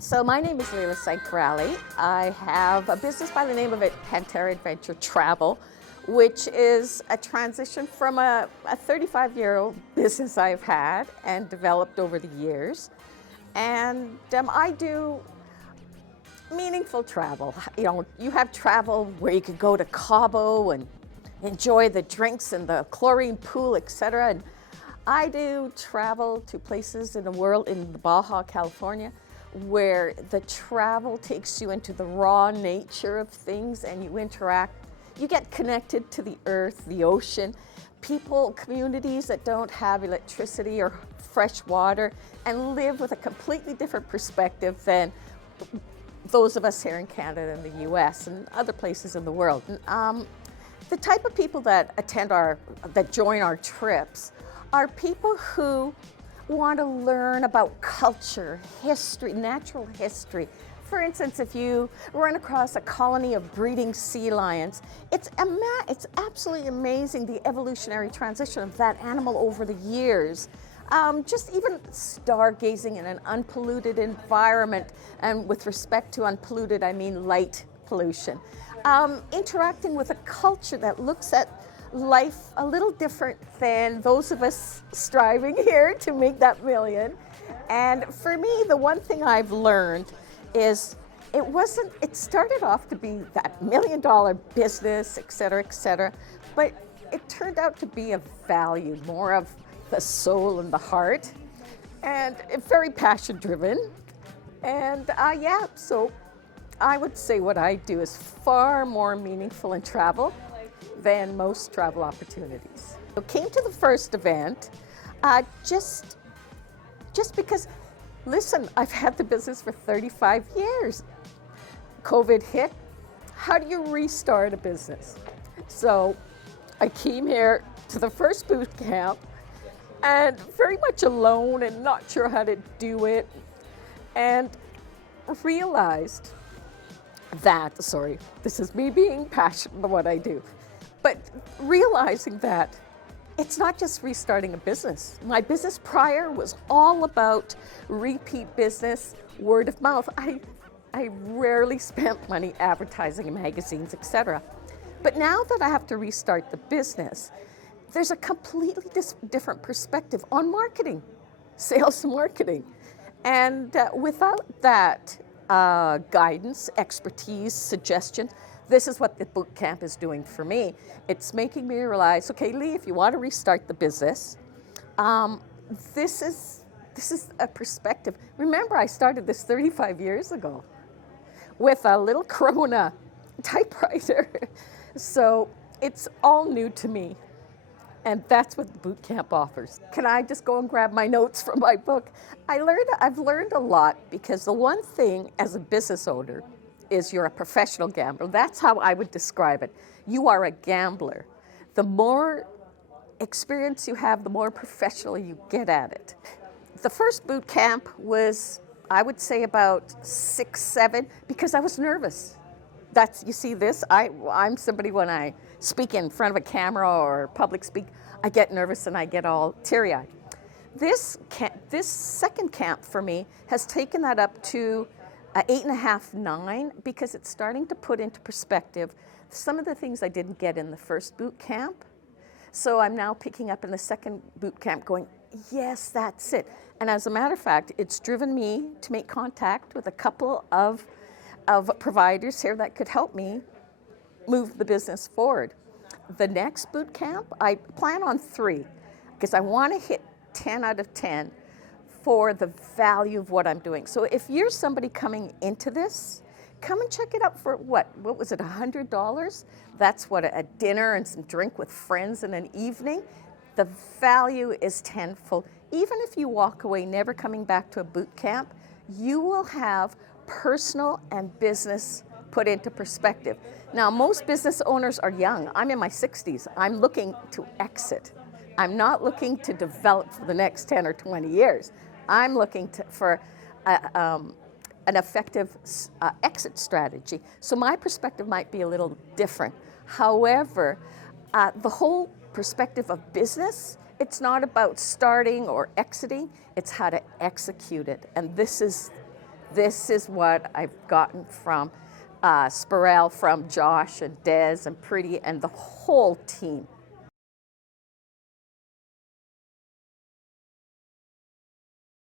So my name is Leila Sanderalli. I have a business by the name of Pantera Adventure Travel, which is a transition from a 35-year-old business I've had and developed over the years. And I do meaningful travel. You know, you have travel where you could go to Cabo and enjoy the drinks and the chlorine pool, etc. And I do travel to places in the world, in Baja, California, where the travel takes you into the raw nature of things and you interact. You get connected to the earth, the ocean, people, communities that don't have electricity or fresh water and live with a completely different perspective than those of us here in Canada and the US and other places in the world. The type of people that join our trips are people who want to learn about culture, history, natural history. For instance, if you run across a colony of breeding sea lions, it's absolutely amazing the evolutionary transition of that animal over the years. Just even stargazing in an unpolluted environment, and with respect to unpolluted, I mean light pollution. Interacting with a culture that looks at life a little different than those of us striving here to make that million. And for me, the one thing I've learned is it started off to be that $1 million business, et cetera, but it turned out to be of value, more of the soul and the heart, and very passion driven. And so I would say what I do is far more meaningful in travel than most travel opportunities. I came to the first event just because, listen, I've had the business for 35 years. COVID hit. How do you restart a business? So I came here to the first boot camp and very much alone and not sure how to do it, and realized that, this is me being passionate about what I do, but realizing that it's not just restarting a business. My business prior was all about repeat business, word of mouth. I rarely spent money advertising in magazines, etc. But now that I have to restart the business, there's a completely different perspective on marketing, sales and marketing. And without that guidance, expertise, suggestion, this is what the boot camp is doing for me. It's making me realize, okay, Lee, if you want to restart the business, this is a perspective. Remember, I started this 35 years ago with a little Corona typewriter. So it's all new to me. And that's what the boot camp offers. Can I just go and grab my notes from my book? I've learned a lot, because the one thing as a business owner is you're a professional gambler. That's how I would describe it. You are a gambler. The more experience you have, the more professional you get at it. The first boot camp was, I would say, about 6, 7, because I was nervous. You see this, I'm somebody, when I speak in front of a camera or public speak, I get nervous and I get all teary-eyed. This second camp for me has taken that up to 8.5, 9, because it's starting to put into perspective some of the things I didn't get in the first boot camp. So I'm now picking up in the second boot camp going, yes, that's it. And as a matter of fact, it's driven me to make contact with a couple of providers here that could help me move the business forward. The next boot camp, I plan on 3, because I want to hit 10 out of 10 for the value of what I'm doing. So if you're somebody coming into this, come and check it out for what was it, $100? That's what, a dinner and some drink with friends in an evening. The value is tenfold. Even if you walk away never coming back to a boot camp, you will have personal and business put into perspective. Now, most business owners are young. I'm in my 60s. I'm looking to exit. I'm not looking to develop for the next 10 or 20 years. I'm looking for an effective exit strategy. So my perspective might be a little different. However, the whole perspective of business, it's not about starting or exiting, it's how to execute it. And this is This is what I've gotten from Spurrell, from Josh and Des and Pretty and the whole team.